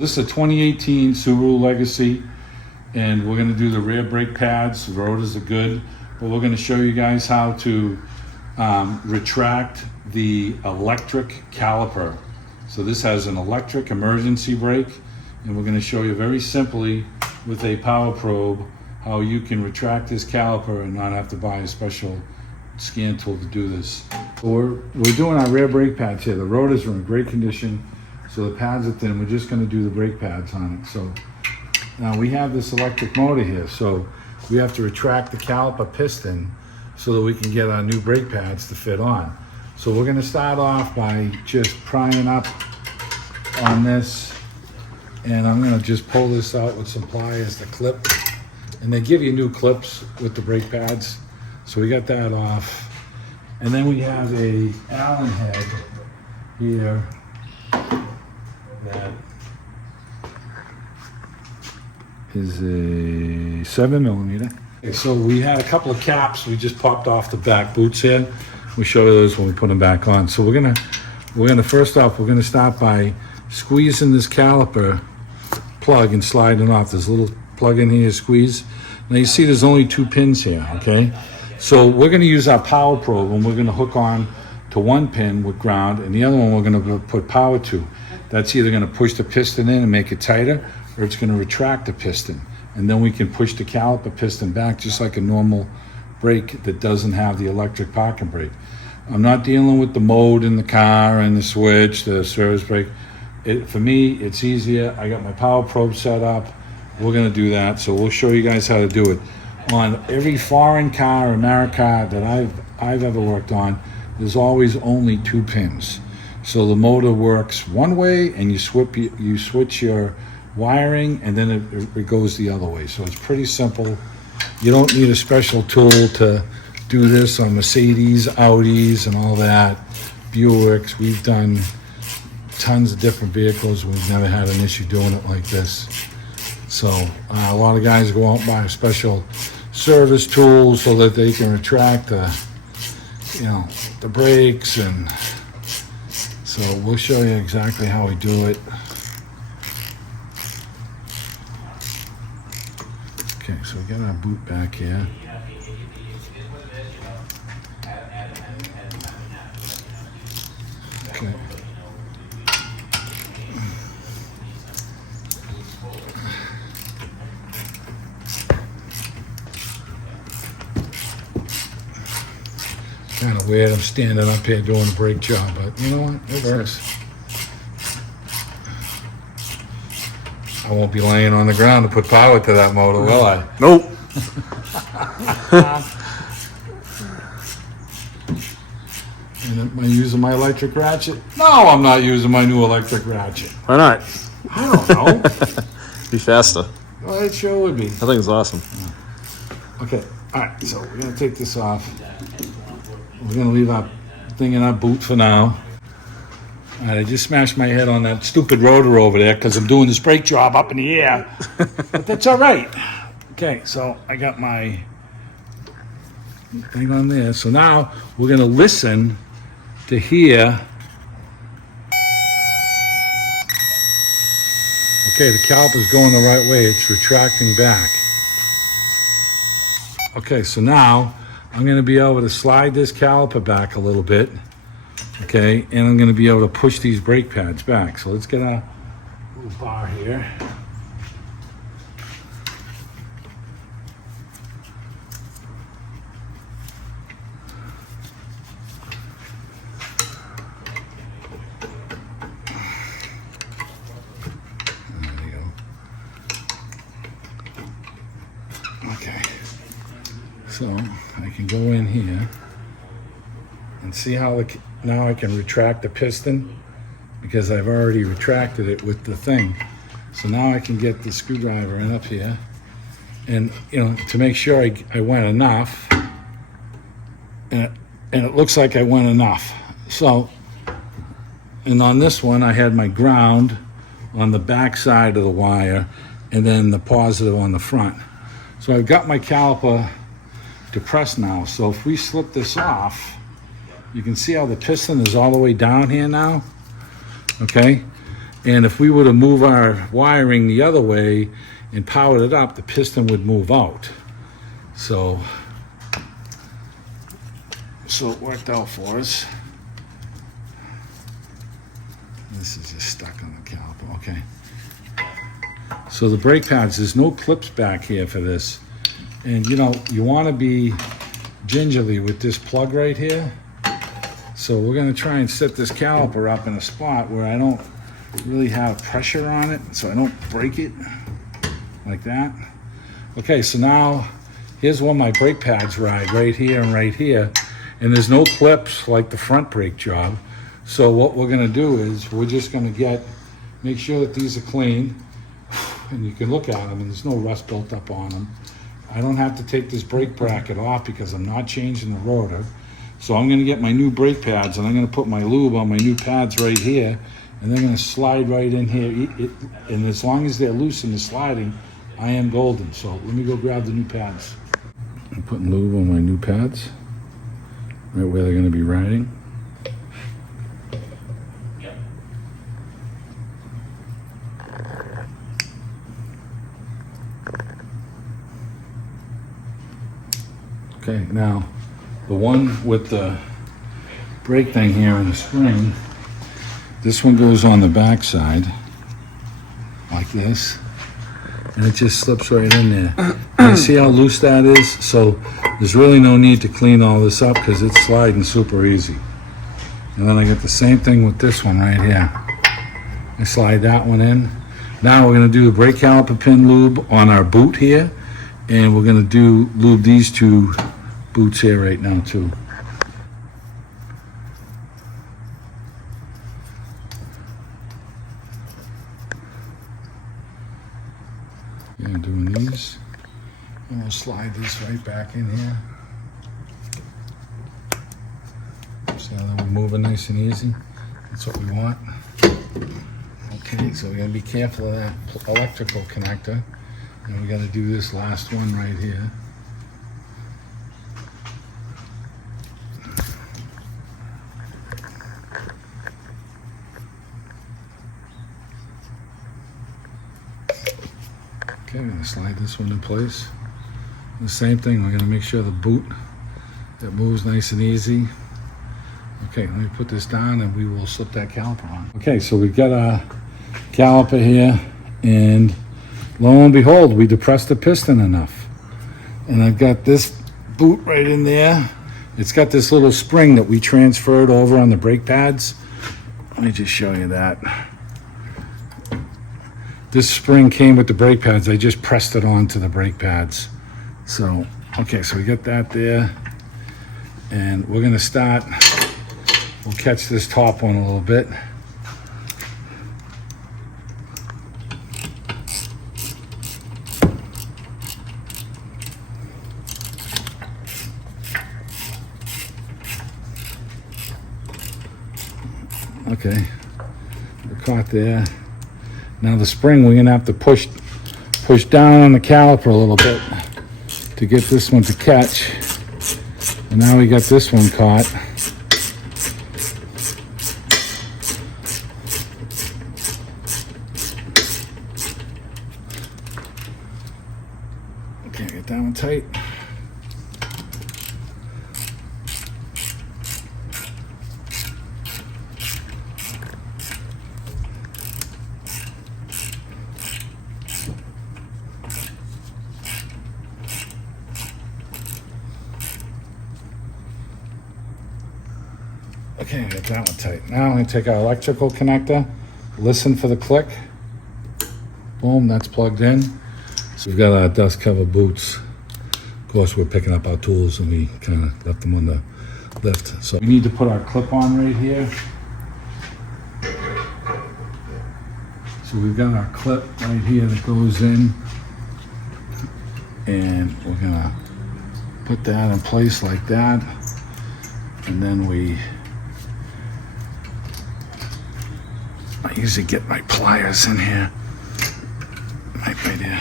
This is a 2018 Subaru Legacy, and we're going to do the rear brake pads. The rotors are good, but we're going to show you guys how to retract the electric caliper. So this has an electric emergency brake, and we're going to show you very simply with a power probe how you can retract this caliper and not have to buy a special scan tool to do this. We're doing our rear brake pads here. The rotors are in great condition, so the pads are thin. We're just going to do the brake pads on it. So now we have this electric motor here, so we have to retract the caliper piston so that we can get our new brake pads to fit on. So we're going to start off by just prying up on this, and I'm going to just pull this out with some pliers to clip, and they give you new clips with the brake pads. So we got that off, and then we have a Allen head here that is a 7mm. Okay, so we had a couple of caps we just popped off the back boots here. We'll show you those when we put them back on. So we're gonna first off, we're gonna start by squeezing this caliper plug and sliding off. There's a little plug in here, squeeze. Now you see there's only 2 pins here, okay? So we're gonna use our power probe, and we're gonna hook on to one pin with ground, and the other one we're gonna put power to. That's either gonna push the piston in and make it tighter, or it's gonna retract the piston. And then we can push the caliper piston back just like a normal brake that doesn't have the electric parking brake. I'm not dealing with the mode in the car and the switch, the service brake. For me, it's easier. I got my power probe set up. We're gonna do that, so we'll show you guys how to do it. On every foreign car or American car that I've ever worked on, there's always only 2 pins. So the motor works one way, and you switch your wiring, and then it goes the other way. So it's pretty simple. You don't need a special tool to do this on Mercedes, Audis, and all that. Buicks. We've done tons of different vehicles. We've never had an issue doing it like this. So a lot of guys go out and buy a special service tool so that they can retract the brakes, and so we'll show you exactly how we do it. Okay, so we got our boot back here. Okay. Kind of weird, I'm standing up here doing a brake job, but you know what, it works. I won't be laying on the ground to put power to that motor, will I? Nope. And am I using my electric ratchet? No, I'm not using my new electric ratchet. Why not? I don't know. Be faster. Well, it sure would be. I think it's awesome. Okay, all right, so we're gonna take this off. We're gonna leave our thing in our boot for now. All right, I just smashed my head on that stupid rotor over there because I'm doing this brake job up in the air, but that's all right. Okay, so I got my thing on there. So now we're gonna listen to hear. Okay, the caliper's going the right way. It's retracting back. Okay, so now I'm going to be able to slide this caliper back a little bit, okay, and I'm going to be able to push these brake pads back. So let's get our little bar here. There you go. Okay. So I can go in here and see how now I can retract the piston, because I've already retracted it with the thing. So now I can get the screwdriver in up here, and to make sure I went enough, and it looks like I went enough. So, and on this one I had my ground on the back side of the wire, and then the positive on the front. So I've got my caliper depressed now. So if we slip this off, you can see how the piston is all the way down here now. Okay, And if we were to move our wiring the other way and powered it up, the piston would move out. So it worked out for us. This is just stuck on the caliper, okay. So the brake pads, there's no clips back here for this. And you know, you want to be gingerly with this plug right here. So we're going to try and set this caliper up in a spot where I don't really have pressure on it, so I don't break it like that. Okay, so now here's where my brake pads ride, right here and right here. And there's no clips like the front brake job. So what we're going to do is we're just going to make sure that these are clean. And you can look at them and there's no rust built up on them. I don't have to take this brake bracket off because I'm not changing the rotor. So I'm gonna get my new brake pads and I'm gonna put my lube on my new pads right here, and they're gonna slide right in here. And as long as they're loose in the sliding, I am golden. So let me go grab the new pads. I'm putting lube on my new pads, right where they're gonna be riding. Okay, now the one with the brake thing here and the spring, this one goes on the back side like this, and it just slips right in there. And you see how loose that is? So there's really no need to clean all this up because it's sliding super easy. And then I get the same thing with this one right here. I slide that one in. Now we're going to do the brake caliper pin lube on our boot here, and we're going to lube these two boots here right now too. Yeah, I'm doing these. And we'll slide this right back in here. See how they're moving nice and easy? That's what we want. Okay, so we're gonna be careful of that electrical connector. And we gotta do this last one right here. Okay, I'm gonna slide this one in place. The same thing, we're gonna make sure the boot that moves nice and easy. Okay, let me put this down and we will slip that caliper on. Okay, so we've got a caliper here, and lo and behold, we depressed the piston enough. And I've got this boot right in there. It's got this little spring that we transferred over on the brake pads. Let me just show you that. This spring came with the brake pads. I just pressed it onto the brake pads. So, okay, so we got that there. And we're gonna start, we'll catch this top one a little bit. Okay, we're caught there. Now the spring, we're gonna have to push down on the caliper a little bit to get this one to catch. And now we got this one caught. Okay, get that one tight. Okay, get that one tight. Now I'm going to take our electrical connector, listen for the click. Boom, that's plugged in. So we've got our dust cover boots. Of course, we're picking up our tools and we kind of left them on the lift. So we need to put our clip on right here. So we've got our clip right here that goes in. And we're going to put that in place like that. And then I usually get my pliers in here. Right here.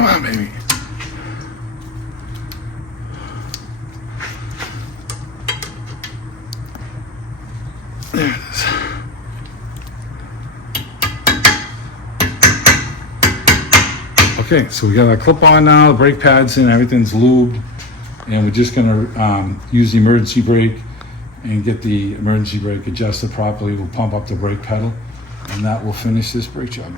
Come on, baby. There it is. Okay, so we got our clip on now, the brake pads in, everything's lubed, and we're just gonna use the emergency brake and get the emergency brake adjusted properly. We'll pump up the brake pedal, and that will finish this brake job.